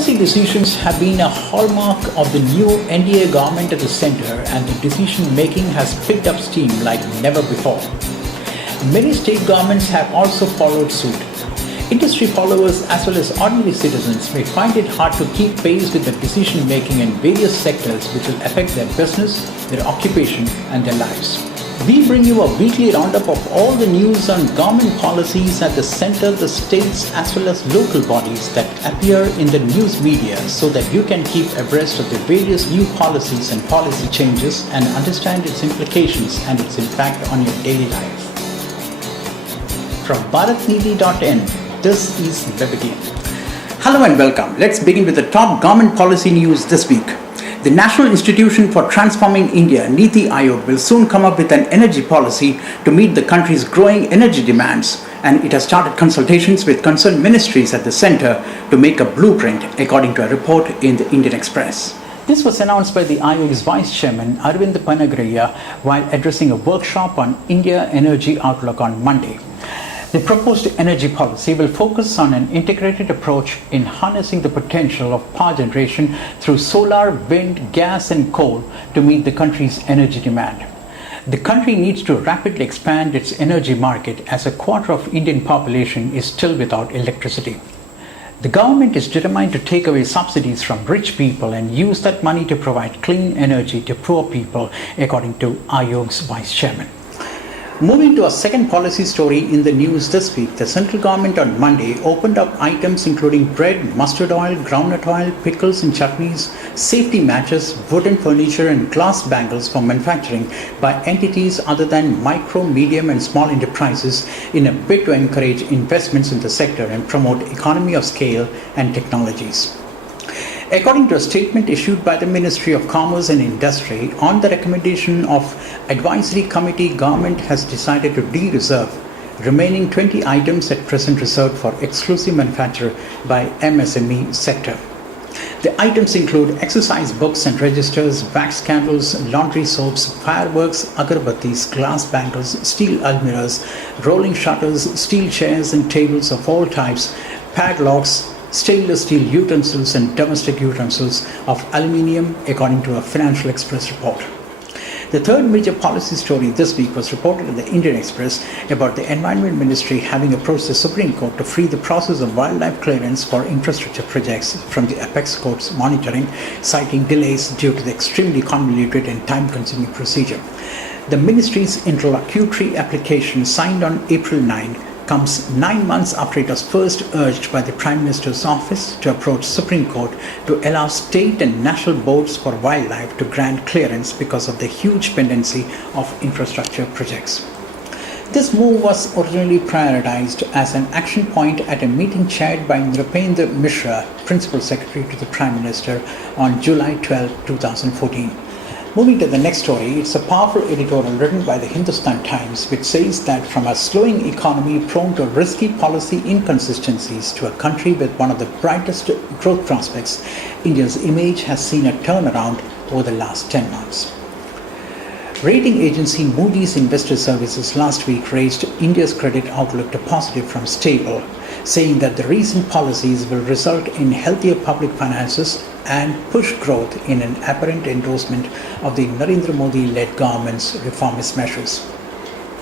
Policy decisions have been a hallmark of the new NDA government at the center, and the decision making has picked up steam like never before. Many state governments have also followed suit. Industry followers as well as ordinary citizens may find it hard to keep pace with the decision making in various sectors which will affect their business, their occupation and their lives. We bring you a weekly roundup of all the news on government policies at the center, the states as well as local bodies that appear in the news media, so that you can keep abreast of the various new policies and policy changes and understand its implications and its impact on your daily life. From bharatniti.in, this is MERIDIAN. Hello and welcome. Let's begin with the top government policy news this week. The National Institution for Transforming India, Niti Aayog, will soon come up with an energy policy to meet the country's growing energy demands, and it has started consultations with concerned ministries at the center to make a blueprint, according to a report in the Indian Express. This was announced by the Aayog's Vice Chairman Arvind Panagarya while addressing a workshop on India Energy Outlook on Monday. The proposed energy policy will focus on an integrated approach in harnessing the potential of power generation through solar, wind, gas and coal to meet the country's energy demand. The country needs to rapidly expand its energy market as a quarter of Indian population is still without electricity. The government is determined to take away subsidies from rich people and use that money to provide clean energy to poor people, according to Aayog's Vice Chairman. Moving to a second policy story in the news this week, the central government on Monday opened up items including bread, mustard oil, groundnut oil, pickles and chutneys, safety matches, wooden furniture and glass bangles for manufacturing by entities other than micro, medium and small enterprises in a bid to encourage investments in the sector and promote economy of scale and technologies. According to a statement issued by the Ministry of Commerce and Industry, on the recommendation of Advisory Committee, government has decided to de-reserve remaining 20 items at present reserved for exclusive manufacture by MSME sector. The items include exercise books and registers, wax candles, laundry soaps, fireworks, agarbattis, glass bangles, steel almirahs, rolling shutters, steel chairs and tables of all types, padlocks, stainless steel utensils and domestic utensils of aluminium, according to a Financial Express report. The third major policy story this week was reported in the Indian Express about the Environment Ministry having approached the Supreme Court to free the process of wildlife clearance for infrastructure projects from the Apex Court's monitoring, citing delays due to the extremely convoluted and time-consuming procedure. The ministry's interlocutory application, signed on April 9, comes 9 months after it was first urged by the Prime Minister's office to approach Supreme Court to allow state and national boards for wildlife to grant clearance because of the huge pendency of infrastructure projects. This move was originally prioritized as an action point at a meeting chaired by Nripendra Mishra, Principal Secretary to the Prime Minister, on July 12, 2014. Moving to the next story, it's a powerful editorial written by the Hindustan Times, which says that from a slowing economy prone to risky policy inconsistencies to a country with one of the brightest growth prospects, India's image has seen a turnaround over the last 10 months. Rating agency Moody's Investor Services last week raised India's credit outlook to positive from stable, saying that the recent policies will result in healthier public finances and push growth, in an apparent endorsement of the Narendra Modi-led government's reformist measures.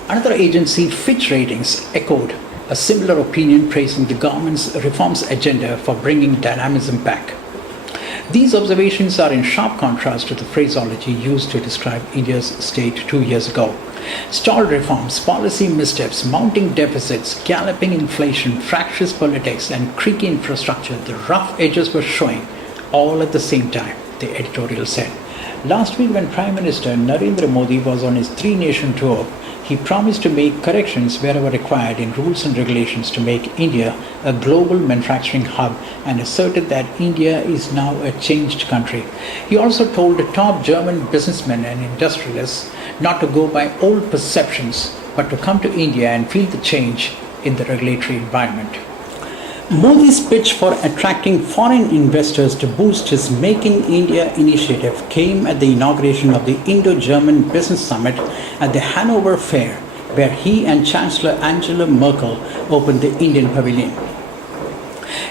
Another agency, Fitch Ratings, echoed a similar opinion, praising the government's reforms agenda for bringing dynamism back. These observations are in sharp contrast to the phraseology used to describe India's state 2 years ago. Stalled reforms, policy missteps, mounting deficits, galloping inflation, fractious politics and creaky infrastructure, the rough edges were showing all at the same time, the editorial said. Last week, when Prime Minister Narendra Modi was on his three-nation tour, he promised to make corrections wherever required in rules and regulations to make India a global manufacturing hub, and asserted that India is now a changed country. He also told top German businessmen and industrialists not to go by old perceptions, but to come to India and feel the change in the regulatory environment. Modi's pitch for attracting foreign investors to boost his Make in India initiative came at the inauguration of the Indo-German Business Summit at the Hanover Fair, where he and Chancellor Angela Merkel opened the Indian Pavilion.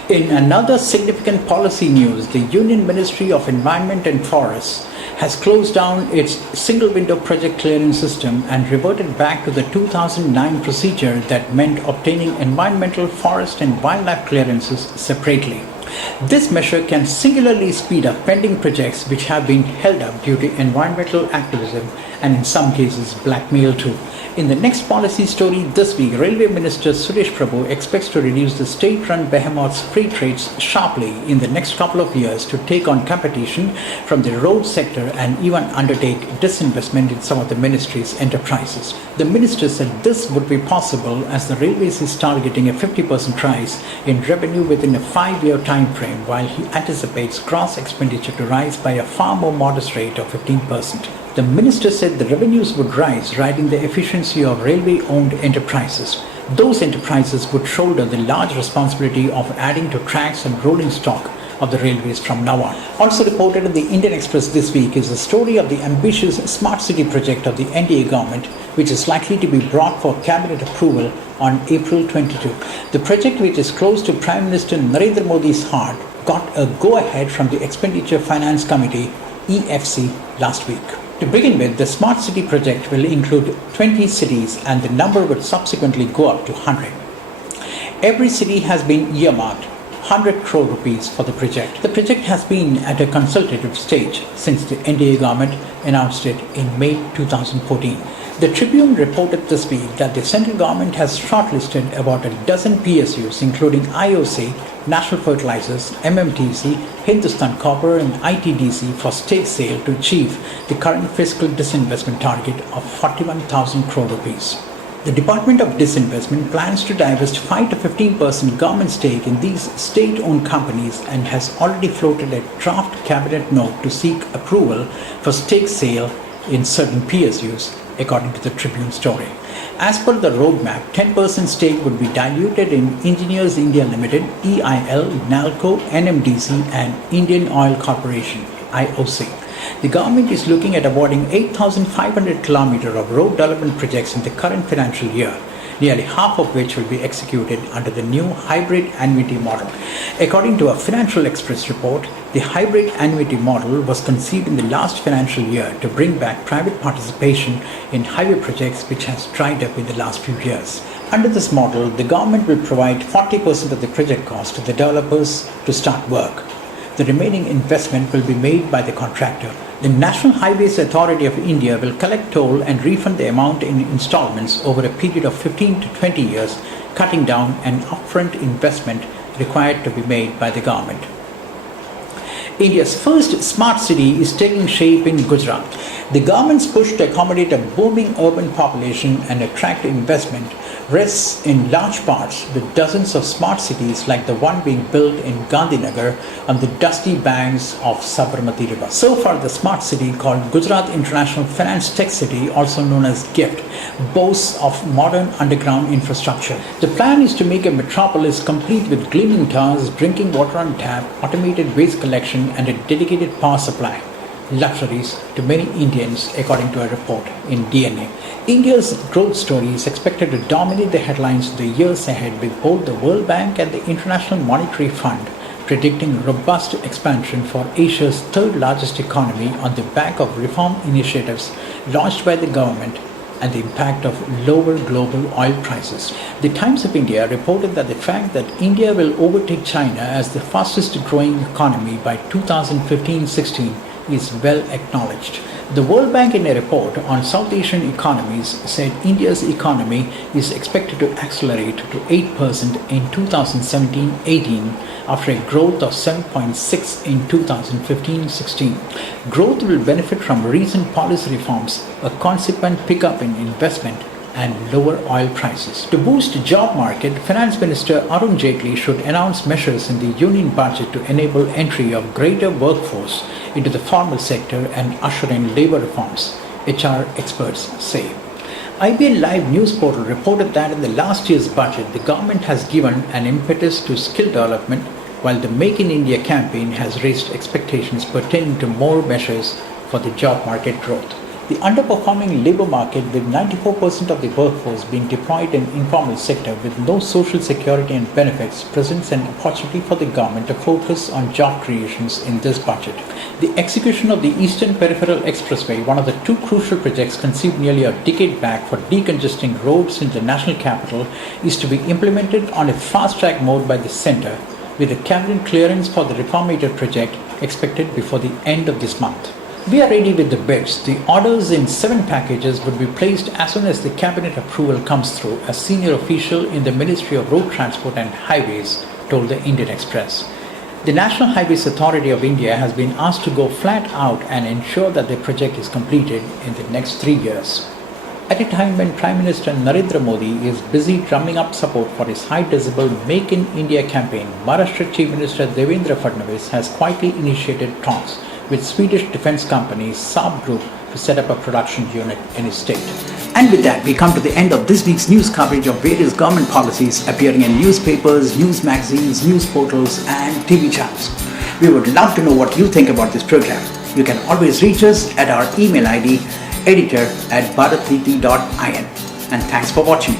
In another significant policy news, the Union Ministry of Environment and Forests has closed down its single window project clearance system and reverted back to the 2009 procedure that meant obtaining environmental, forest and wildlife clearances separately. This measure can singularly speed up pending projects which have been held up due to environmental activism and in some cases blackmail too. In the next policy story this week, Railway Minister Suresh Prabhu expects to reduce the state-run behemoth's freight rates sharply in the next couple of years to take on competition from the road sector and even undertake disinvestment in some of the ministry's enterprises. The minister said this would be possible as the railways is targeting a 50% rise in revenue within a 5-year time frame, while he anticipates gross expenditure to rise by a far more modest rate of 15%. The minister said the revenues would rise, riding the efficiency of railway-owned enterprises. Those enterprises would shoulder the large responsibility of adding to tracks and rolling stock of the railways from now on. Also reported in the Indian Express this week is the story of the ambitious Smart City project of the NDA government, which is likely to be brought for cabinet approval on April 22. The project, which is close to Prime Minister Narendra Modi's heart, got a go-ahead from the Expenditure Finance Committee EFC last week. To begin with, the Smart City project will include 20 cities and the number would subsequently go up to 100. Every city has been earmarked 100 crore rupees for the project. The project has been at a consultative stage since the NDA government announced it in May 2014. The Tribune reported this week that the central government has shortlisted about a dozen PSUs including IOC, National Fertilizers, MMTC, Hindustan Copper and ITDC for stake sale to achieve the current fiscal disinvestment target of 41,000 crore rupees. The Department of Disinvestment plans to divest 5 to 15% government stake in these state-owned companies and has already floated a draft cabinet note to seek approval for stake sale in certain PSUs, according to the Tribune story. As per the roadmap, 10% stake would be diluted in Engineers India Limited, EIL, NALCO, NMDC and Indian Oil Corporation, IOC. The government is looking at awarding 8,500 kilometers of road development projects in the current financial year, nearly half of which will be executed under the new hybrid annuity model. According to a Financial Express report, the hybrid annuity model was conceived in the last financial year to bring back private participation in highway projects which has dried up in the last few years. Under this model, the government will provide 40% of the project cost to the developers to start work. The remaining investment will be made by the contractor. The National Highways Authority of India will collect toll and refund the amount in installments over a period of 15 to 20 years, cutting down an upfront investment required to be made by the government. India's first smart city is taking shape in Gujarat. The government's push to accommodate a booming urban population and attract investment rests in large parts with dozens of smart cities like the one being built in Gandhinagar on the dusty banks of Sabarmati River. So far, the smart city called Gujarat International Finance Tech City, also known as GIFT, boasts of modern underground infrastructure. The plan is to make a metropolis complete with gleaming towers, drinking water on tap, automated waste collection and a dedicated power supply. Luxuries to many Indians, according to a report in DNA. India's growth story is expected to dominate the headlines in the years ahead, with both the World Bank and the International Monetary Fund predicting robust expansion for Asia's third largest economy on the back of reform initiatives launched by the government and the impact of lower global oil prices. The Times of India reported that the fact that India will overtake China as the fastest growing economy by 2015-16 is well acknowledged. The World Bank, in a report on South Asian economies, said India's economy is expected to accelerate to 8% in 2017-18 after a growth of 7.6% in 2015-16. Growth will benefit from recent policy reforms, a consequent pickup in investment and lower oil prices. To boost the job market, Finance Minister Arun Jaitley should announce measures in the union budget to enable entry of greater workforce into the formal sector and usher in labour reforms, HR experts say. IBN Live news portal reported that in the last year's budget, the government has given an impetus to skill development, while the Make in India campaign has raised expectations pertaining to more measures for the job market growth. The underperforming labour market, with 94% of the workforce being deployed in informal sector with no social security and benefits, presents an opportunity for the government to focus on job creations in this budget. The execution of the Eastern Peripheral Expressway, one of the two crucial projects conceived nearly a decade back for decongesting roads in the national capital, is to be implemented on a fast-track mode by the centre, with a cabinet clearance for the reformated project expected before the end of this month. We are ready with the bids. The orders in 7 packages would be placed as soon as the cabinet approval comes through, a senior official in the Ministry of Road Transport and Highways told the Indian Express. The National Highways Authority of India has been asked to go flat out and ensure that the project is completed in the next 3 years. At a time when Prime Minister Narendra Modi is busy drumming up support for his high-decibel Make in India campaign, Maharashtra Chief Minister Devendra Fadnavis has quietly initiated talks with Swedish defence company Saab Group to set up a production unit in his state. And with that, we come to the end of this week's news coverage of various government policies appearing in newspapers, news magazines, news portals and TV channels. We would love to know what you think about this program. You can always reach us at our email ID editor@bharatneeti.in. And thanks for watching.